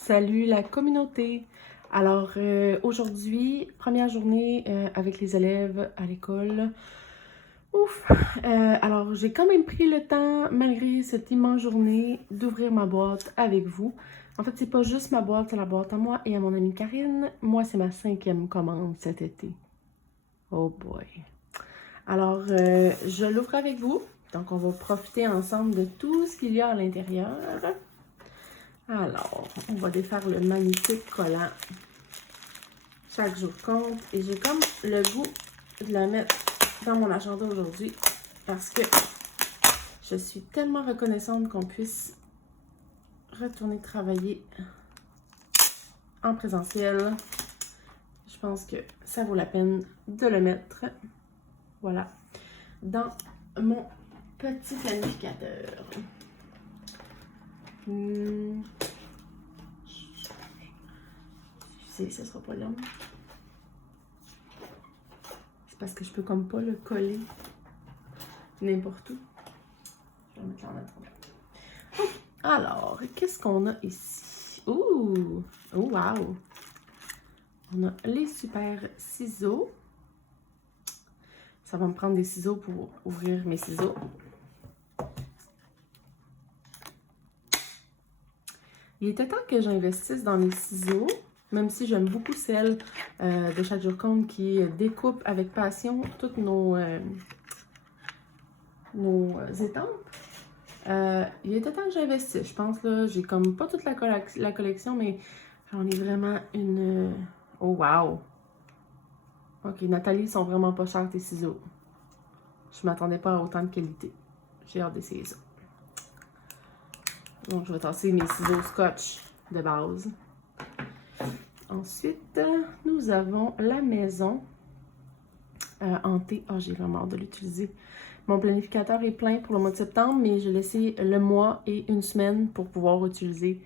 Salut la communauté! Alors aujourd'hui, première journée avec les élèves à l'école. Ouf! Alors j'ai quand même pris le temps, malgré cette immense journée, d'ouvrir ma boîte avec vous. En fait, c'est pas juste ma boîte, c'est la boîte à moi et à mon amie Karine. Moi, c'est ma 5e commande cet été. Oh boy! Alors, je l'ouvre avec vous. Donc, on va profiter ensemble de tout ce qu'il y a à l'intérieur. Alors, on va défaire le magnifique collant. Chaque jour compte. Et j'ai comme le goût de la mettre dans mon agenda aujourd'hui parce que je suis tellement reconnaissante qu'on puisse retourner travailler en présentiel. Je pense que ça vaut la peine de le mettre, voilà, dans mon petit planificateur. Ça sera pas long. C'est parce que je peux comme pas le coller n'importe où. Je vais le mettre là en attendant. Alors, qu'est-ce qu'on a ici? Ouh! Oh, wow! On a les super ciseaux. Ça va me prendre des ciseaux pour ouvrir mes ciseaux. Il était temps que j'investisse dans les ciseaux, même si j'aime beaucoup celle de Chaque Jour Compte qui découpe avec passion toutes nos étampes. Il était temps que j'investisse, je pense. Là, j'ai comme pas toute la collection, mais j'en ai vraiment une... Oh, wow! Ok, Nathalie, ils sont vraiment pas chers, tes ciseaux. Je m'attendais pas à autant de qualité. J'ai hâte d'essayer ça. Donc, je vais tasser mes ciseaux scotch de base. Ensuite, nous avons la maison hantée. Oh, j'ai vraiment hâte de l'utiliser. Mon planificateur est plein pour le mois de septembre, mais j'ai laissé le mois et une semaine pour pouvoir utiliser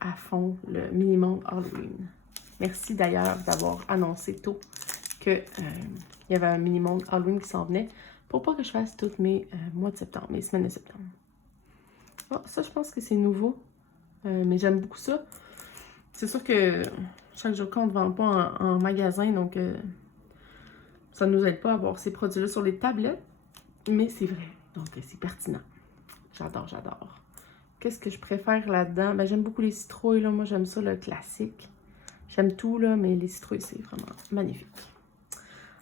à fond le minimum Halloween. Merci d'ailleurs d'avoir annoncé tôt qu'il y avait un minimum Halloween qui s'en venait pour pas que je fasse tous mes mois de septembre, mes semaines de septembre. Oh, ça, je pense que c'est nouveau, mais j'aime beaucoup ça. C'est sûr que Chaque Jour Compte ne vend pas en magasin, donc ça ne nous aide pas à avoir ces produits-là sur les tablettes, mais c'est vrai, donc c'est pertinent. J'adore, j'adore. Qu'est-ce que je préfère là-dedans? Ben, j'aime beaucoup les citrouilles, là. Moi, j'aime ça, le classique. J'aime tout, là, mais les citrouilles, c'est vraiment magnifique.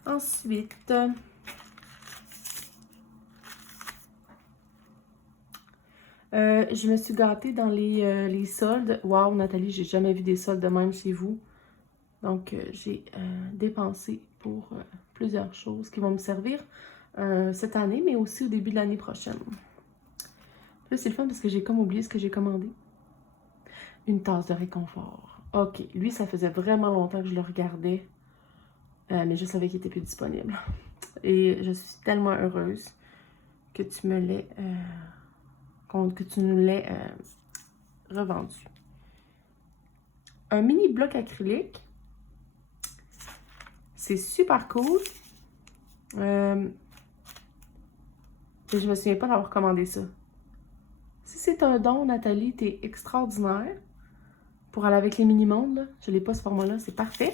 Ensuite, je me suis gâtée dans les soldes. Wow, Nathalie, j'ai jamais vu des soldes de même chez vous. Donc, j'ai dépensé pour plusieurs choses qui vont me servir cette année, mais aussi au début de l'année prochaine. Là, c'est le fun parce que j'ai comme oublié ce que j'ai commandé. Une tasse de réconfort. Ok, lui, ça faisait vraiment longtemps que je le regardais, mais je savais qu'il était plus disponible. Et je suis tellement heureuse que tu me l'aies... que tu nous l'aies revendu. Un mini bloc acrylique. C'est super cool. Je me souviens pas d'avoir commandé ça. Si c'est un don, Nathalie, t'es extraordinaire. Pour aller avec les mini-mondes, là. Je l'ai pas ce format-là, c'est parfait.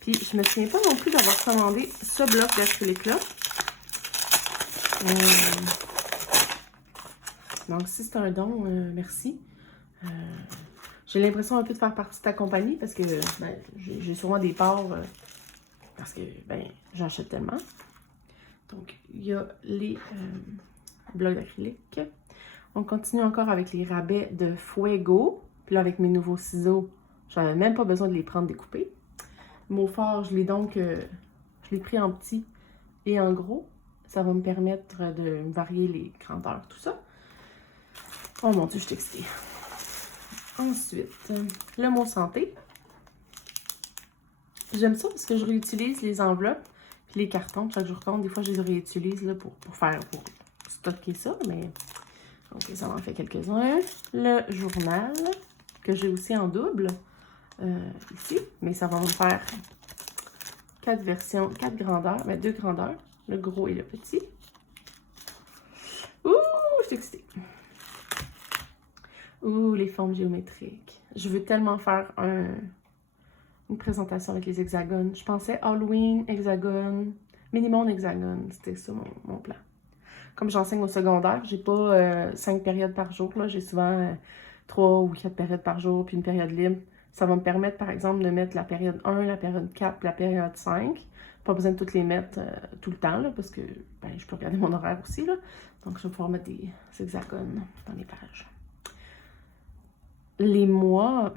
Puis je me souviens pas non plus d'avoir commandé ce bloc d'acrylique-là. Donc, si c'est un don, merci. J'ai l'impression un peu de faire partie de ta compagnie parce que ben, j'ai souvent des parts parce que ben, j'achète tellement. Donc, il y a les blocs d'acrylique. On continue encore avec les rabais de Fuego. Puis là, avec mes nouveaux ciseaux, j'avais même pas besoin de les prendre découpés. Mot fort, je l'ai pris en petit et en gros. Ça va me permettre de varier les grandeurs, tout ça. Oh mon Dieu, je suis excitée. Ensuite, le mot santé. J'aime ça parce que je réutilise les enveloppes puis les cartons de Chaque Jour Compte. Des fois, je les réutilise là, pour stocker ça, mais donc ça m'en fait quelques-uns. Le journal, que j'ai aussi en double ici, mais ça va me faire 4 versions, 4 grandeurs, mais 2 grandeurs, le gros et le petit. Ouh, je suis excitée. Ouh, les formes géométriques. Je veux tellement faire une présentation avec les hexagones. Je pensais Halloween, hexagone, minimum hexagone. C'était ça mon plan. Comme j'enseigne au secondaire, j'ai pas 5 périodes par jour. J'ai souvent 3 ou 4 périodes par jour, puis une période libre. Ça va me permettre, par exemple, de mettre la période 1, la période 4, la période 5. Pas besoin de toutes les mettre tout le temps, là, parce que ben, je peux regarder mon horaire aussi. Là. Donc, je vais pouvoir mettre des hexagones dans les pages. Les mois...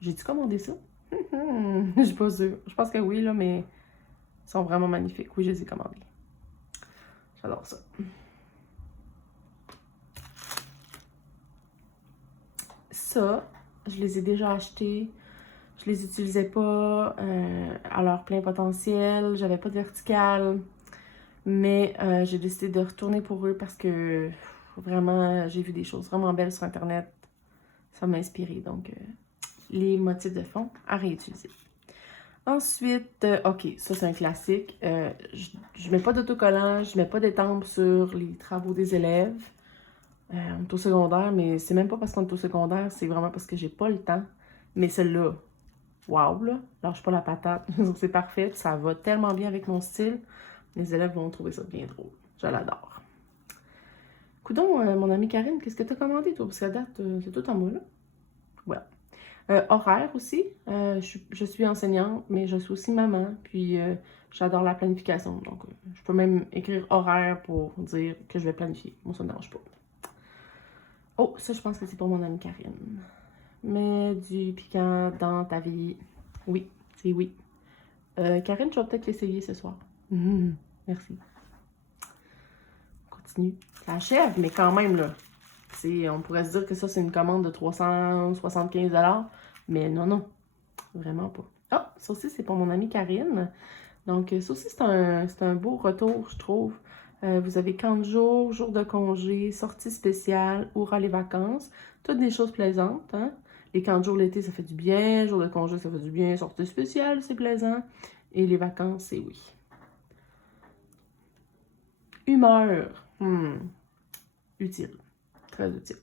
J'ai-tu commandé ça? Je suis pas sûre. Je pense que oui, là, mais ils sont vraiment magnifiques. Oui, je les ai commandés. J'adore ça. Ça, je les ai déjà achetés. Je les utilisais pas à leur plein potentiel. J'avais pas de verticale. Mais j'ai décidé de retourner pour eux parce que vraiment, j'ai vu des choses vraiment belles sur Internet. Ça m'a inspiré. Donc, les motifs de fond à réutiliser. Ensuite, ok, ça c'est un classique. Je mets pas d'autocollant, je mets pas d'étampe sur les travaux des élèves. On est au secondaire, mais c'est même pas parce qu'on est au secondaire, c'est vraiment parce que j'ai pas le temps. Mais celle-là, wow, là, lâche pas la patate. C'est parfait, ça va tellement bien avec mon style. Les élèves vont trouver ça bien drôle. Je l'adore. Coudon, mon amie Karine, qu'est-ce que t'as commandé, toi? Parce qu'à date, c'est tout en moi, là. Ouais. Horaire aussi. Je suis enseignante, mais je suis aussi maman. Puis j'adore la planification. Donc, je peux même écrire horaire pour dire que je vais planifier. Moi, ça ne me dérange pas. Oh, ça, je pense que c'est pour mon amie Karine. Mets du piquant dans ta vie. Oui, c'est oui. Karine, je vais peut-être l'essayer ce soir. Merci. On continue. Ça achève, mais quand même, là. On pourrait se dire que ça, c'est une commande de 375 $. Mais non, non. Vraiment pas. Ah, ça aussi, c'est pour mon amie Karine. Donc, ça aussi, c'est un beau retour, je trouve. Vous avez 40 jours, jours de congé, sortie spéciale, oura les vacances. Toutes des choses plaisantes, hein? Les 40 jours l'été, ça fait du bien. Jours de congé, ça fait du bien. Sortie spéciale, c'est plaisant. Et les vacances, c'est oui. Humeur. Utile. Très utile.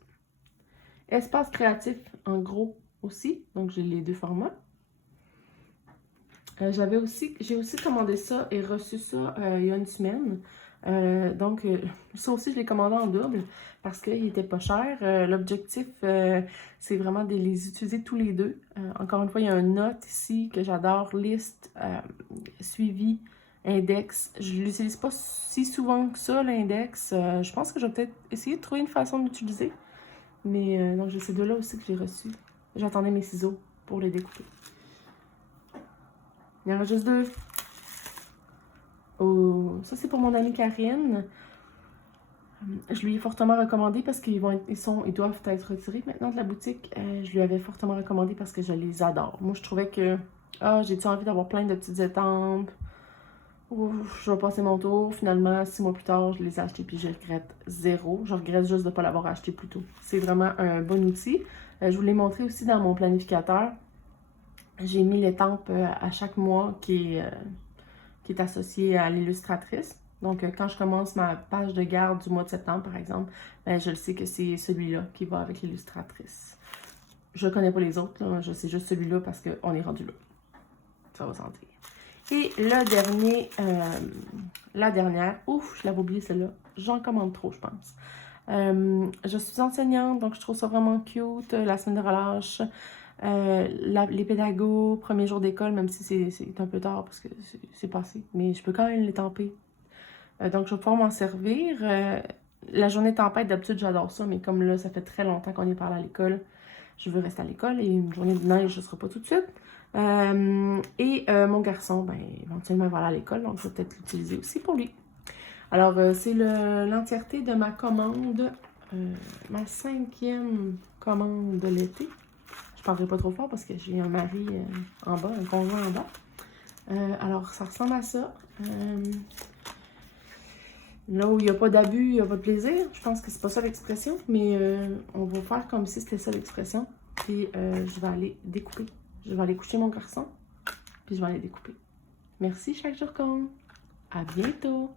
Espace créatif, en gros, aussi. Donc, j'ai les deux formats. J'ai aussi commandé ça et reçu ça il y a une semaine. Donc, ça aussi, je l'ai commandé en double parce qu'il était pas cher. L'objectif, c'est vraiment de les utiliser tous les deux. Encore une fois, il y a une note ici que j'adore, liste, suivi, index. Je ne l'utilise pas si souvent que ça, l'index. Je pense que je vais peut-être essayer de trouver une façon d'utiliser. Mais donc, j'ai ces deux-là aussi que j'ai reçus. J'attendais mes ciseaux pour les découper. Il y en a juste deux. Oh, ça, c'est pour mon amie Karine. Je lui ai fortement recommandé parce qu'ils doivent être retirés maintenant de la boutique. Je lui avais fortement recommandé parce que je les adore. Moi, je trouvais que j'ai-tu envie d'avoir plein de petites étampes. Ouf, je vais passer mon tour. Finalement, 6 mois plus tard, je les ai achetés puis je regrette zéro. Je regrette juste de ne pas l'avoir acheté plus tôt. C'est vraiment un bon outil. Je vous l'ai montré aussi dans mon planificateur. J'ai mis l'étampe à chaque mois qui est associée à l'illustratrice. Donc, quand je commence ma page de garde du mois de septembre, par exemple, ben, je le sais que c'est celui-là qui va avec l'illustratrice. Je ne connais pas les autres, là. Je sais juste celui-là parce qu'on est rendu là. Ça va sentir. Et le dernier, la dernière, ouf, je l'avais oublié celle-là. J'en commande trop, je pense. Je suis enseignante, donc je trouve ça vraiment cute. La semaine de relâche, les pédagogues, premier jour d'école, même si c'est un peu tard parce que c'est passé. Mais je peux quand même les tamper. Donc, je vais pouvoir m'en servir. La journée tempête, d'habitude, j'adore ça, mais comme là, ça fait très longtemps qu'on est parlé à l'école, je veux rester à l'école et une journée de neige, je ne serai pas tout de suite. Mon garçon, ben, éventuellement, il va aller à l'école, donc je vais peut-être l'utiliser aussi pour lui. Alors, c'est l'entièreté de ma commande, ma 5e commande de l'été. Je ne parlerai pas trop fort parce que j'ai un mari en bas, un conjoint en bas. Alors, ça ressemble à ça. Là où il n'y a pas d'abus, il n'y a pas de plaisir. Je pense que c'est pas ça l'expression, mais on va faire comme si c'était ça l'expression. Puis je vais aller découper. Je vais aller coucher mon garçon, puis je vais aller découper. Merci chaque jour compte. À bientôt!